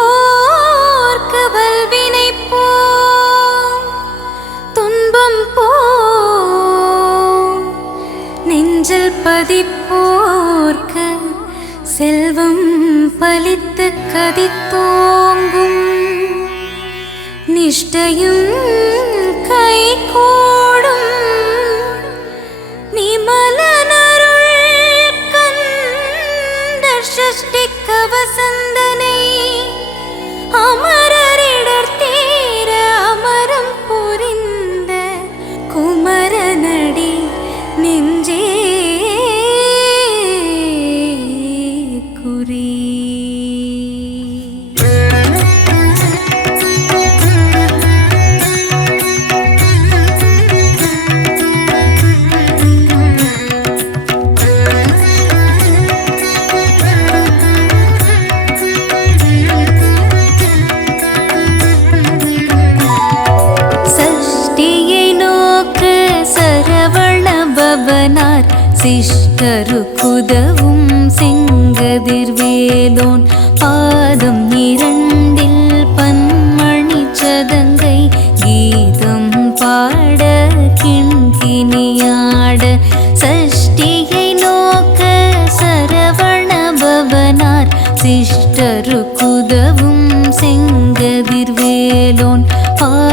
போர்க்கு வல்வினை போ துன்பம் போ நெஞ்சில் பதிப்போர்க்கு செல்வம் பலித்து கதித்தோங்கும். நிஷ்டையும் கை கூடும் நிமலனருள் கந்த சஷ்டி கவசந்தனை അമരരിടർത്തേര പുരിന്ത കുമരനടി നെഞ്ചേ குறி Oh.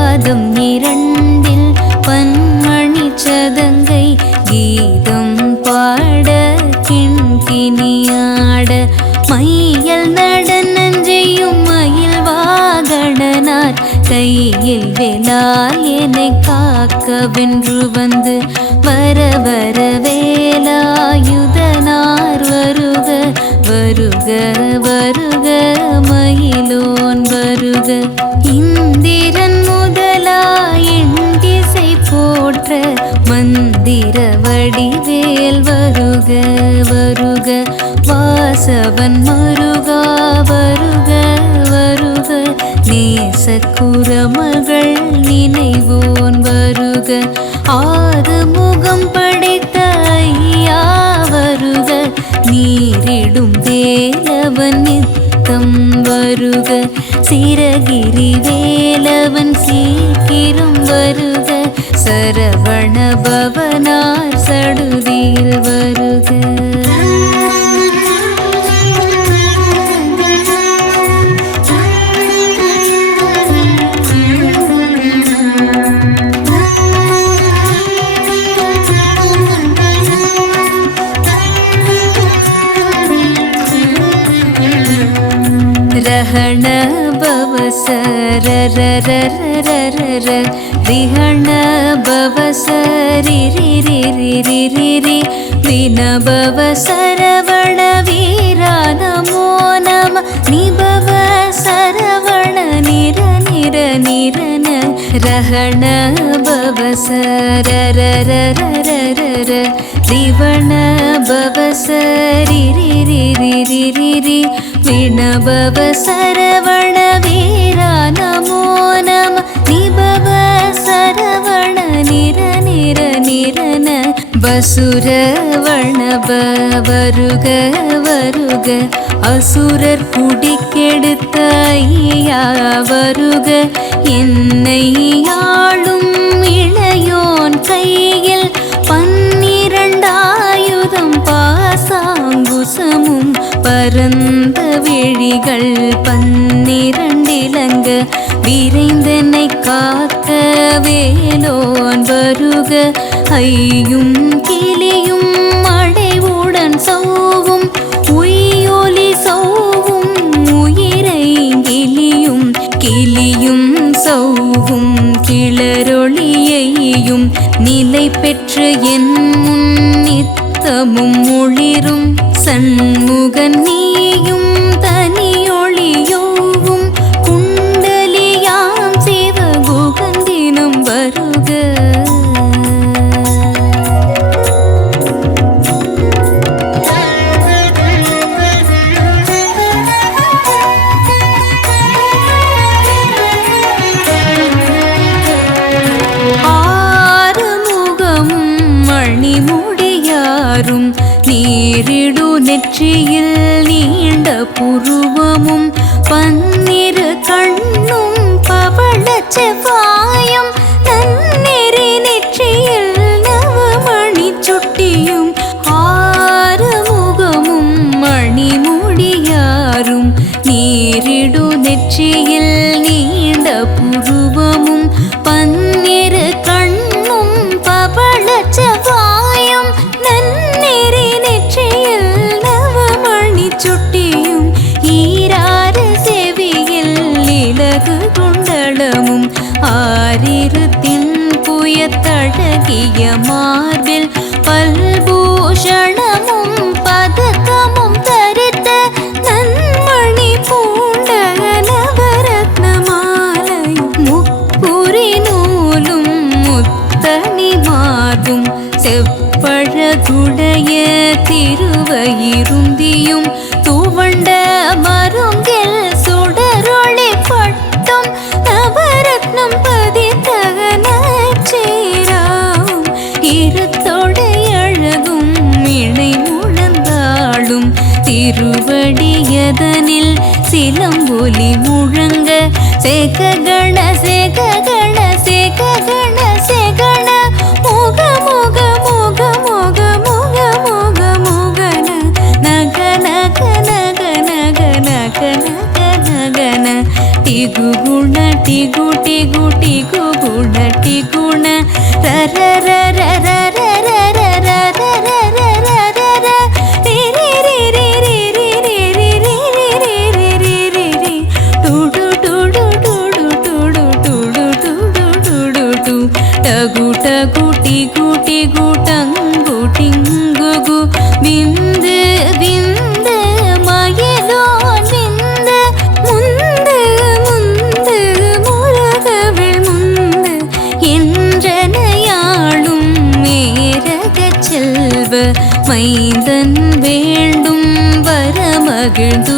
வாசவன் மருகா வருக வருக. நேசக்குரமகள் நினைவோன் வருக. ஆறு பவசரரரரரர சிவண பவசரிரிரிரிரிரி விணபவ சரவண வீரா நமோ நம நிபவ சரவண நிர நிர நிரன வசுரவணப வருக வருக அசுரர் குடிக்கெடுத்த ஐயா வருக என்னை ஆளும் கையில் பன்னிரண்டாயுதம் பாசாங்குசமும் பரந்த விழிகள் பன்னிரண்டிலங்க விரைந்தனை காக்க வேலோன் வருக. ஐயும் கிளியும் நிலை பெற்று என் முன் நித்தமும் ஒளிரும் சண்முகன் நீயும் நெற்றியில் நீண்ட புருவமும் பன்னிரு கண்ணும் பவள செவ்வா பாக்கியமா வானில் சிலம்பொலி முழங்க. சேக கண சேக கண சேக கண சேகண. முக முக முக முக முக முக முகன நக நக நக நக நக நக நகன டிகு குண டிகு டிகு டிகு குண டிகுண ரர ரர ரர மைந்தன் வேண்டும் வரமகிழ்ந்து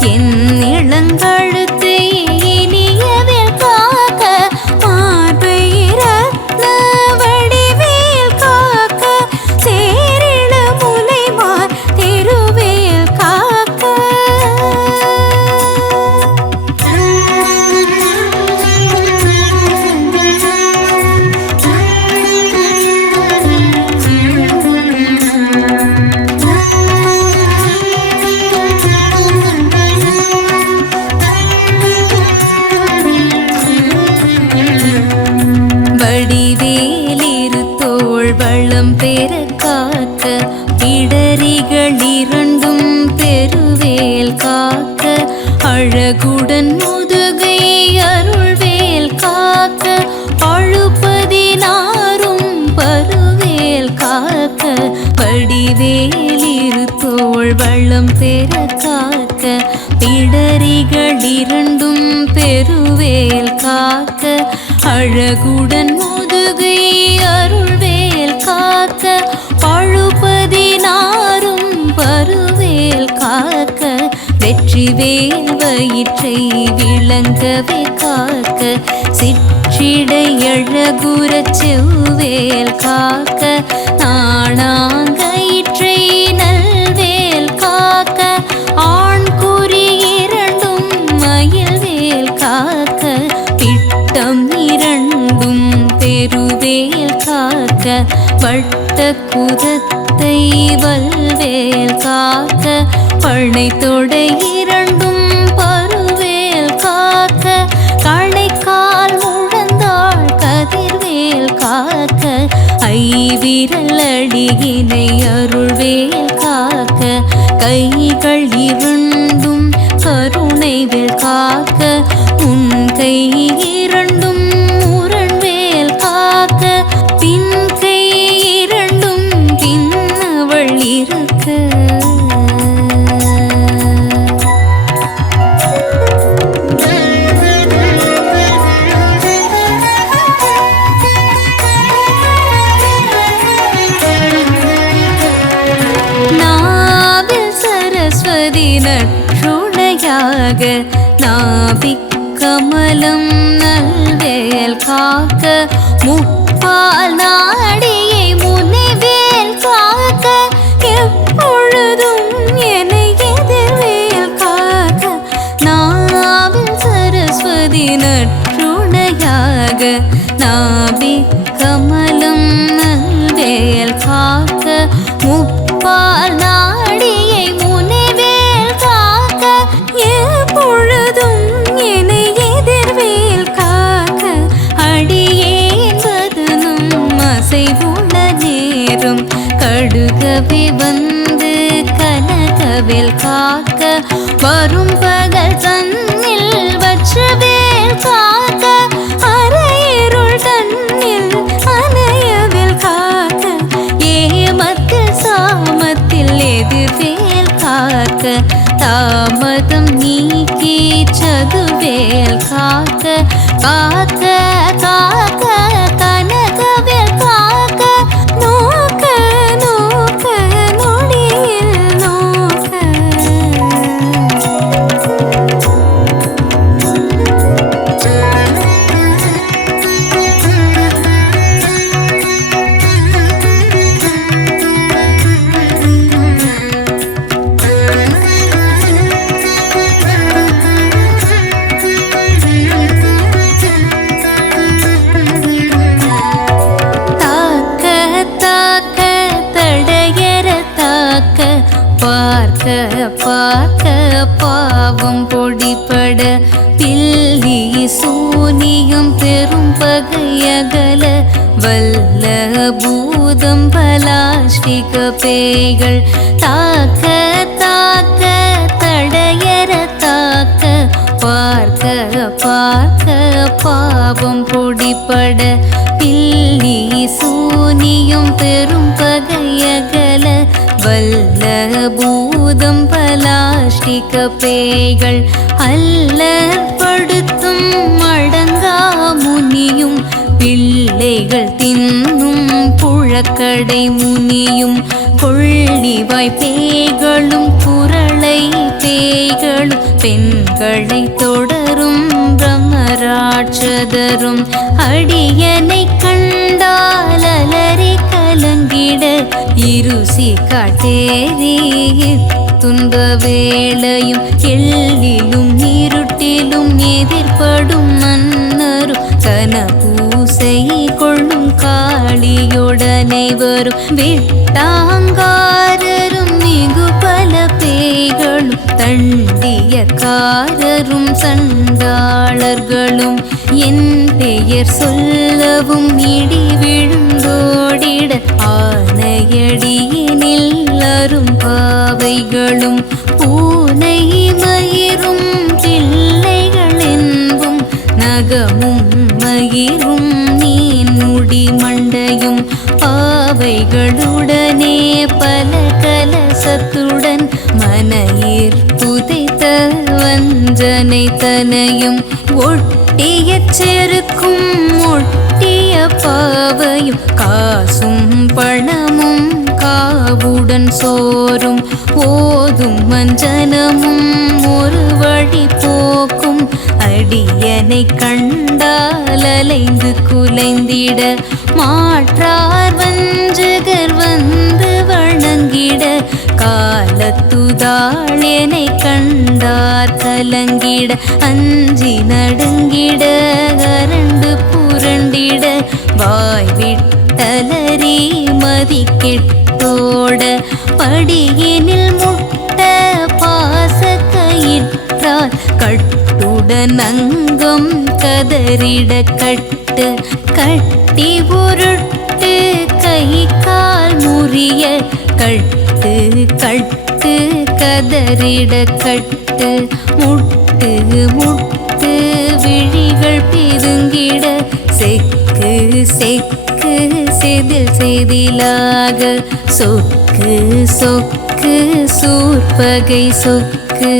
என் இளங்க வளம் பெற காக்க பிடரிகள் இரண்டும் பெருவேல் காக்க அழகுடன் முதுகை அருள்வேல் காக்க பழுபதினாரும் பருவேல் காக்க வெற்றி வேல் வயிற்றை விளங்கவே காக்க சிற்றிடை அழகுறச் செவ்வேல் காக்க நாணாங்கை வட்ட குதத்தை வல்வேல் காக்க பழை தொடை இரண்டும் பருவேல் காக்க கணைக்கால் முழந்தாள் கதிர்வேல் காக்க ஐவிரல் அடியினை அருள்வேல் காக்க கைகள் இரண்டும் கருணைவேல் காக்க உன் கை சரஸ்வதி நாபிக்கமலம் நல்வேல் காக்க முப்பால் நாடியை முனைவேல் காக்க எப்பொழுதும் என்னை எதிர்வேல் காக்க நாவில் சரஸ்வதி நற்றுணையாக கடுகவே வந்து கனகவேல் காக்க வரும் பகல் தன்னில் வற்றவேல் காக்க அரையிருள் தன்னில் அணையவேல் காக்க ஏமத்தில் சாமத்தில் எதிர்வேல் காக்க தாமதம் நீக்கி சதுவேல் காக்க காக்க காக்க பிள்ளைகள் தின்னும் புழக்கடை முனியும் கொள்ளிவாய் பேய்களும் குரளை பேய்களும் பெண்களை தொடரும் பிரம்மராட்சதரும் அடியனை கண்டால் அலறி கலங்கிட இருசி காட்டேரி துன்ப வேளையும் எள்ளிலும் இருட்டிலும் எதிர்படும் மன்னரும் கன காளியுடனை வரும் விட்டாங்காரரும் மிகு பல பேய்களும் தண்டியக்காரரும் சண்டாளர்களும் என் பெயர் சொல்லவும் இடி விழுந்தோடிட ஆனையடியினில் அரும் பாவைகளும் பூனை மயிரும் பிள்ளைகள் என்பும் நகமும் மயிரும் அவைகளுடனே பல கலசத்துடன் தன் புதைத்த வஞ்சனை தனையும் ஒட்டிய செருக்கும் ஒட்டிய பாவையும் காசும் பணமும் காவுடன் சோறும் போதும் மஞ்சனமும் ஒரு வழி போக்கும் அடியனை கண்டால் அலைந்து குலைந்திட மாற்றார் வஞ்சகர் வந்து வணங்கிட காலத்துதாள் என்னை கண்டார் கலங்கிட அஞ்சி நடுங்கிட கரண்டு புரண்டிட வாய் விட்டலறி மதி கெட்டோட படியினில் முட்ட பாச கயிற்றார் கட்டுடன் அங்கம் கதறிட கட்டு கட்டு கட்டி உருட்டு கை கால் முறிய கட்டு கட்டு கதறிட கட்டு முட்டு முட்டு விழிகள் பிதுங்கிட செக்கு செக்கு செதில் செதிலாக சொக்கு சொக்கு சூர்பகை சொக்கு.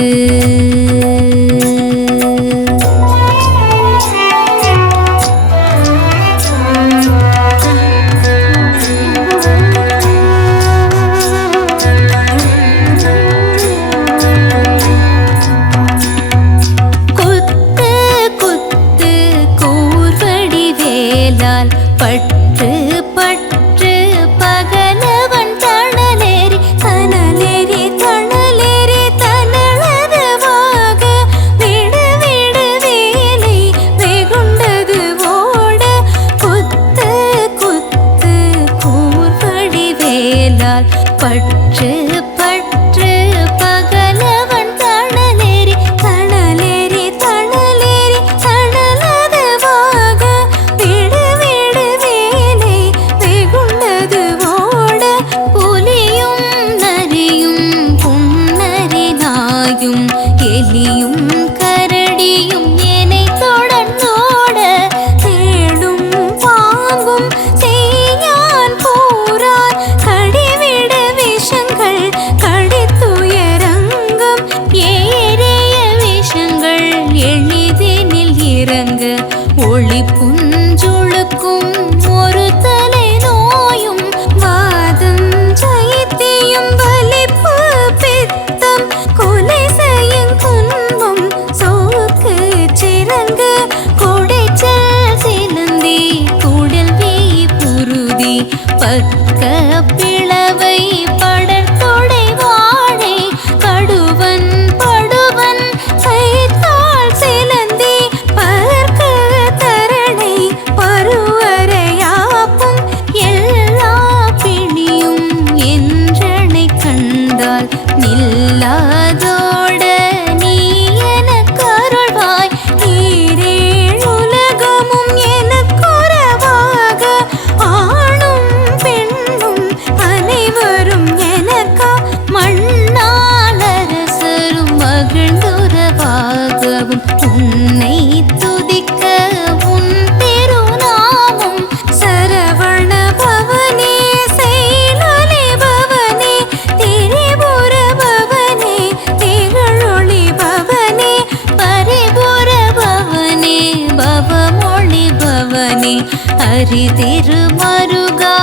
அரிதிருமருகா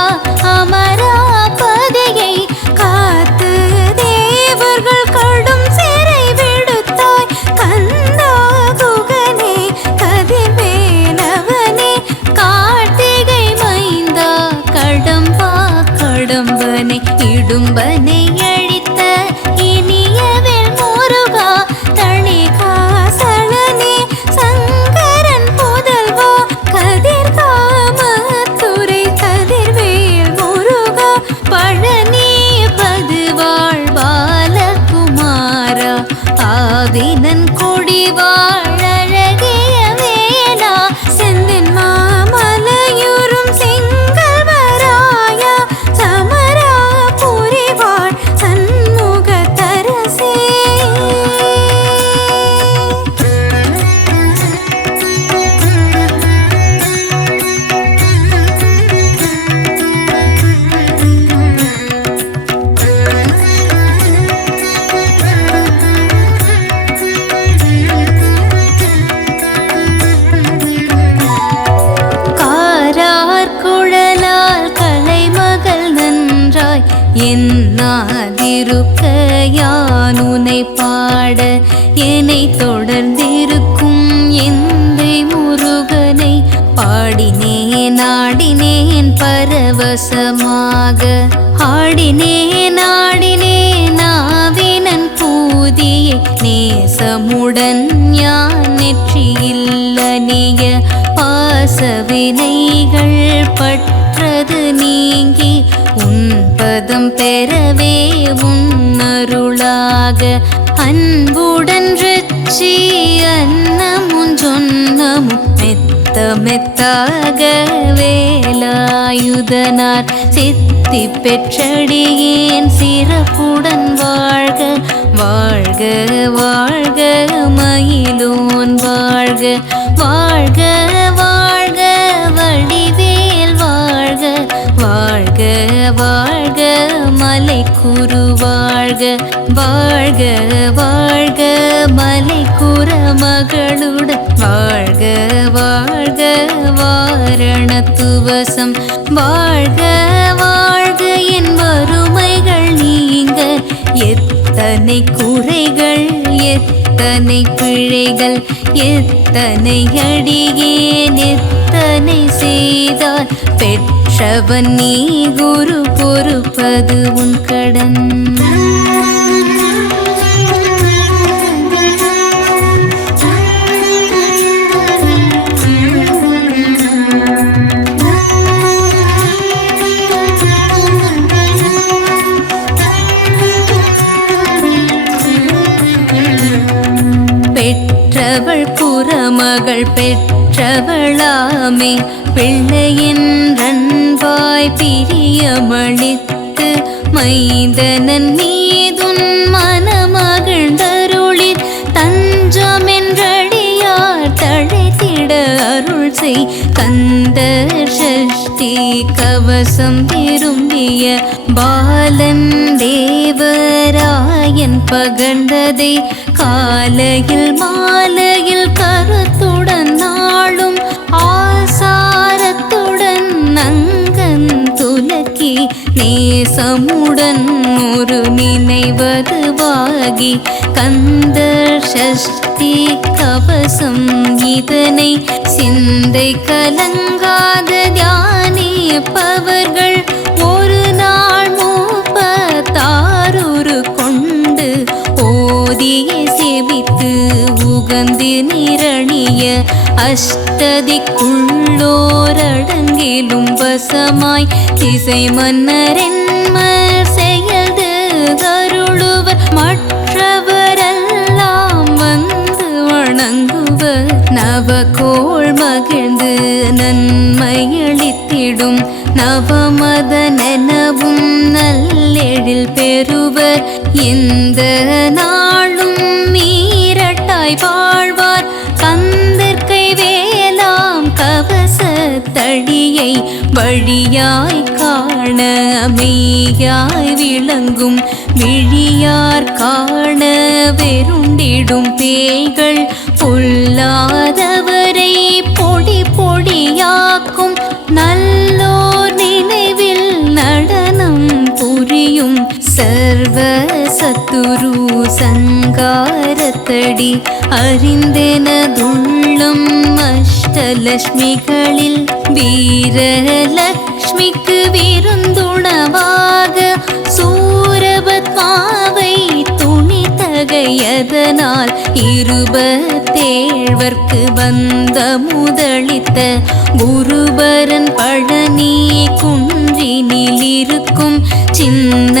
அமராபதியை காத்து தேவர்கள் கடும் சிறை விடுத்தாய். கந்தா குகனே கதிர்வேலவனே கார்த்திகை மைந்தா கடம்பா கடம்பனை இடும்பனே ஆவினன் ரசவினைகள் பற்றது நீங்கி உன்பதம் பெறவே உன்னருளாக. அன்புடன் ரிச்சி அன்னமும் சொன்னமும் மெத்த மெத்தாக வேலாயுதனார். சித்தி பெற்றடியேன் சிறப்புடன் வாழ்க வாழ்க வாழ்க மயிலோன் வாழ்க. வாழ்க வாழ்க வாழ்க வாழ்க மலை குரு வாழ்க. வாழ்க வாழ்க மலை குற மகளுடன் வாழ்க வாழ்க வாரணத்துவசம். வாழ்க வாழ்க என் வறுமைகள் நீங்க. எத்தனை குறைகள் எத்தனை எத்தனை பிழைகள் எத்தனை அடியேன் எத்தனை செய்தால் பெற்றவன் நீ குரு பொறுப்பது உன் கடன். பெற்றவள் புறமகள் பெற்றவளாமே. பிள்ளையின் பிள்ளையன்றன்பாய் பிரியமளித்து மைந்தனன் மீதுன் மனமகிழ்ந்தருளித் தஞ்சமென்றடியார் தழைத்திட அருள் செய். கந்த சஷ்டி கவசம் திரும்பிய பாலன் தேவராயன் பகர்ந்ததை காலையில் மாலையில் கருத்துடன் நாளும் ஆசாரத்துடன் நங்கன் துலக்கி நேசமுடன் ஒரு நினைவதுவாகி கந்த சஷ்டி கவசம் இதனை சிந்தை கலங்காத தியானிப்பவர்கள் அஷ்டதிக்குள்ளோரடங்கிலும் வசமாய் திசை மன்னரென்மர் செயல்து கருளுவர் மற்றவரெல்லாம் வந்து வணங்குவர். நவகோள் மகிழ்ந்து நன்மையளித்திடும் நவமத நெனவும் நல்லெழில் பெறுவர். இந்த நான் வழியை வழியாய் காண அமையாய் விளங்கும் விழியார் காண வெருண்டிடும் பேய்கள் பொல்லாதவரை பொடி பொடியாக்கும் நல்லோர் நினைவில் நடனம் புரியும் சர்வ சத்துரு சங்காரத்தடி அறிந்தெனதுள்ளம் அஷ்டலட்சுமிகளில் வீரலக்ஷ்மிக்கு விருந்துணவாக சூரபத்மாவை துணி தகையதனால் இருபத்தேழ்வர்க்கு வந்த முதளித்த குருபரன் பழனி குன்றினில் இருக்கும் சின்ன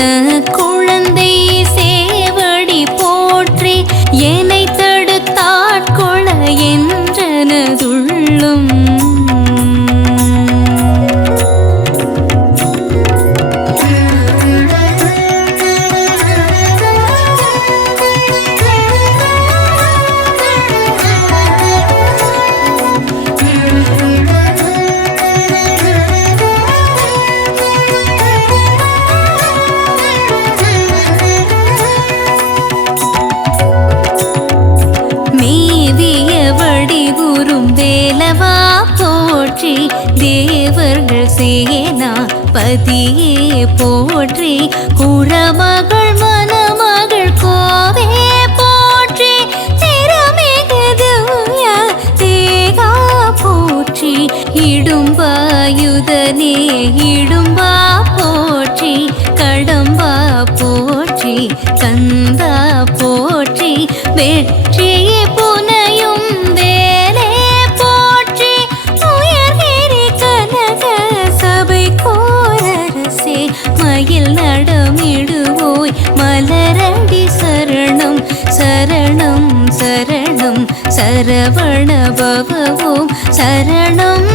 கடம்பா போற்றி கந்தா போற்றி வெற்றியை புனையும் வேலே போற்றி உயர்கிரி கனக சபை கோரரசே மயில் நடமிடுவோய் மலரடி சரணம் சரணம் சரணம் சரவண பவவோம் சரணம்